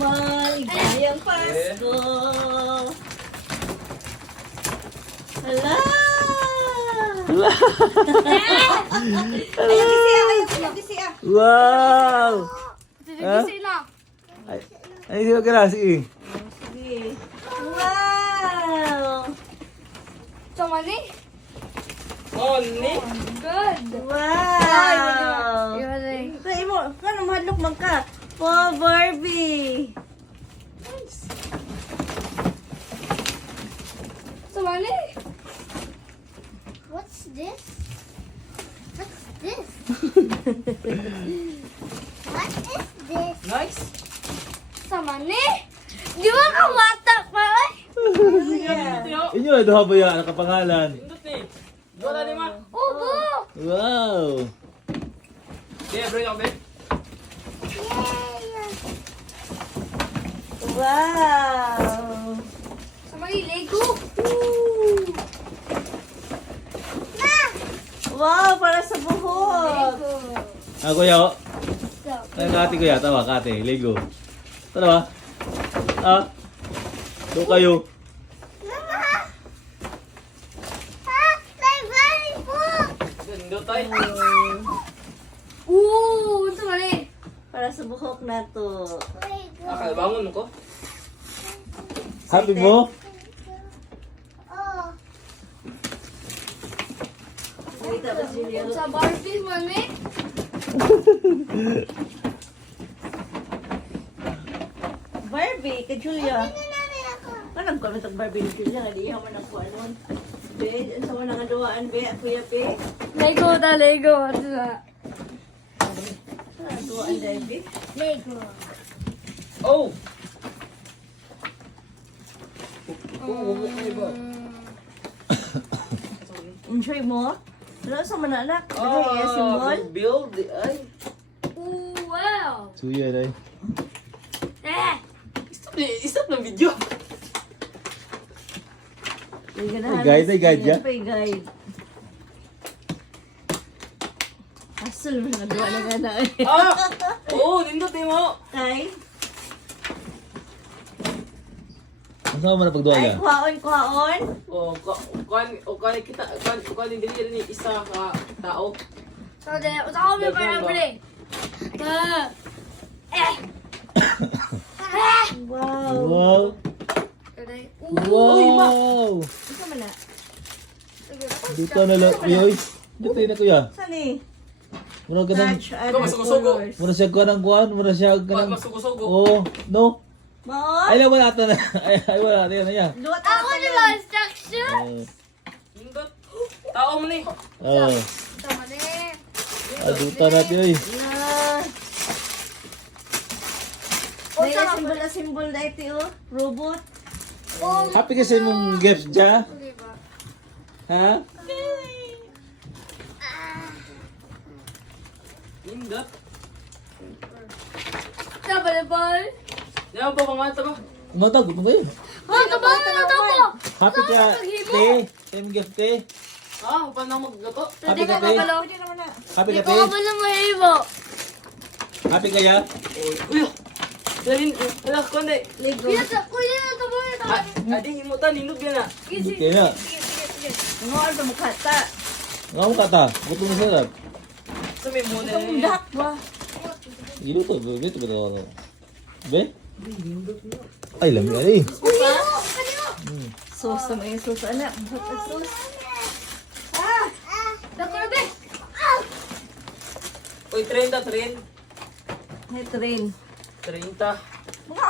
Maligayang Pasko. Hala! Ayaw kisiya. Wow! Sige na. Ay, sige ka na, sige. Sige. Wow! Sama ni? Ni? Good. Wow! Yun. Kaya mo, ano mahadlok man ka? Po, Barbie! Sama ni? What's this? What's this? What is this? Nice. Sama ni? Di ba kamata pa ay? Yeah. Inyo, ito ba yan? Nakapangalan. Indot ni. Wala ni ma. Ubo! Wow! Kaya bring ako, babe. Yay! Wow! Sama ni Lego. Wow, para sa buhok! Lego. Ah, kuya, oh. So, Ay, kati kuya, tawa, kati, Lego. Tara ba? Ah? Doon kayo. Mama! Ah, my very book! Indot tayo. sama ni? Para sa buhok na to. Bangon ko. Happy mo? Oh, Wait, tapos Julia. Sa Barbie man ni? Barbie, kay Julia. nanay ako. Alam ko naman Barbie ni Julia. Hindi man ang kuanon. Be, sa mga nangaduaan, be, kuya, be. Lego da Lego. Diba? Nangaduaan, be. Lego. Oh! Enjoy mo? Ano sa mananak? Ano yung symbol? Build. Ay. Ooh, wow. Suya, day. Eh! Stop ng video. Guide, ay, guide ya? Guide. Asal mo na duwa na gana. Ah! Oo, nindot ni mo. Kay? Ang sama mo na pagduwa Ay, niya? kuhaon. Kuan kita kuan dili ni isa ka tao. So, usa ko may parabili. Eh! Wow. Wow! Wow! Ito man na. Dito na lang, kuya, oy. Dito na kuya. Saan eh? Muna ka ng, Touch Ikaw, other masugo-sugo. colors. muna siya ka ng kuhan, muna siya ka ng... Masugo-sugo. Oo, no? Maon? Ay, wala ata na. Ay, wala ata na yan. Duwat Ako na ba instruction? Nindot. Tao mo ni. Oo. Sama ni. Aduta natin, oy. Yeah. O, May sarap. symbol na ito, oh. Robot. Oh, Happy kasi mong gifts dyan? diba? Ha? Nindot. Sama ni Paul. Yan pa mga ba? Umatag, ito ba yun? Oh, tabang na mo. Happy ka, te. Same gift, te. Ah, pa na maggato. Happy Hindi ka, ko te. kabalo. Pwede naman na. Happy Hindi ka, ko te. kabalo mo hibo. Happy kaya? Uy. Dalin, ala konde. Lego. Kuya na ito mo. Adi himutan nindot yan na. Hindi kaya. Ang hawal sa mukha ta. Nga mo kata, buto na sarap. Sa may muna Itong dak ba? Giluto, dito ba ito? Be? Ay, lami ay. Sauce na may sauce. Anak, sauce. Dako be. Uy, 30 train. May train. 30. Mga